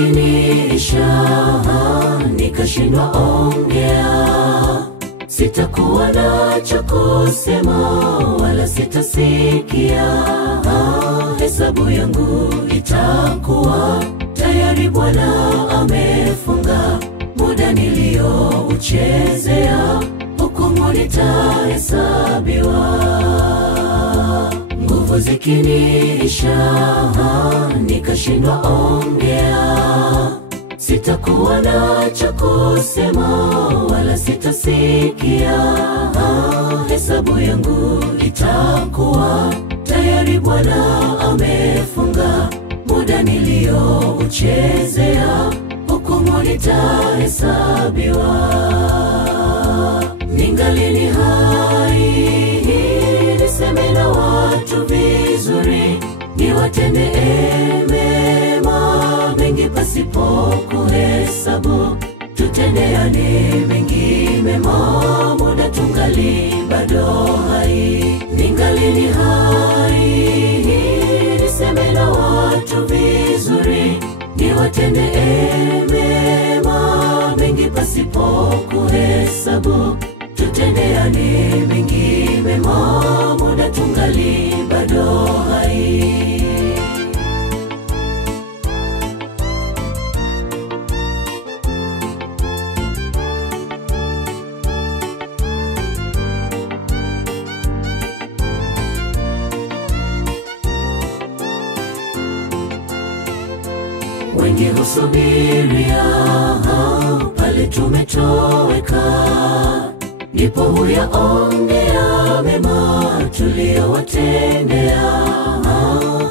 zikiniisha nikashindwa ongea, sitakuwa na cha kusema wala sitasikia. Hesabu yangu itakuwa tayari, Bwana amefunga. Muda niliouchezea hukumu nitahesabiwa. Nguvu zikiniisha nikashindwa ongea, sitakuwa na cha kusema wala sitasikia. Hesabu yangu itakuwa tayari, Bwana amefunga. Muda niliouchezea hukumu nitahesabiwa. Ningali ni hai niseme na watu vizuri, niwatende mema mengi pasipo kuhesabu. Tutendeane mengi mema, muda tungali bado hai. Ningali ni hai niseme na watu vizuri, niwatende mema mengi pasipo kuhesabu. Tutendeane mengi mema, muda tungali bado hai. Wengi husubiria pale tumetoweka, ndipo huyaongea mema tuliyowatendea.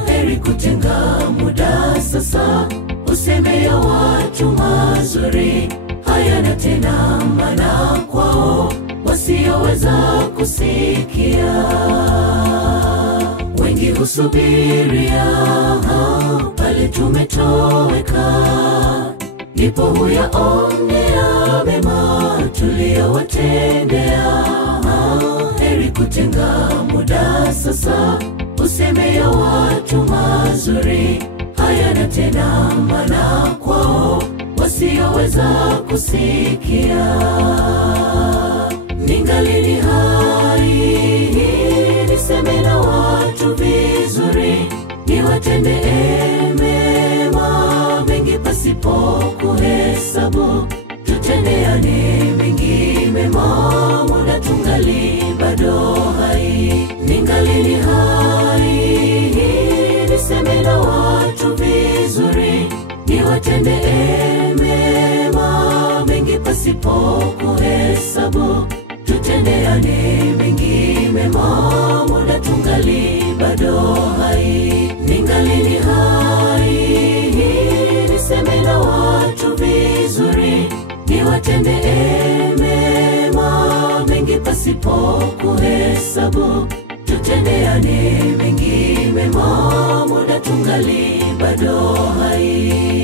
Heri kutenga muda sasa, useme ya watu mazuri, hayana tena maana kwao wasioweza kusikia. Wengi husubiria pale tumetoweka, ndipo huyaongea mema tuliyowatendea. Heri kutenga muda sasa, useme ya watu mazuri, hayana tena maana kwao wasioweza kusikia. Ningali ni hai niseme na watu vizuri, niwatende mema mengi pasipo kuhesabu. Tutendeane mengi mema, muda tungali bado hai. Ningali ni hai niseme na watu vizuri, niwatende mema mengi pasipo kuhesabu. Tutendeane mengi mema, muda tungali bado hai. Ningali ni hai niseme na watu vizuri, niwatende mema mengi pasipo kuhesabu. Tutendeane mengi mema, muda tungali bado hai.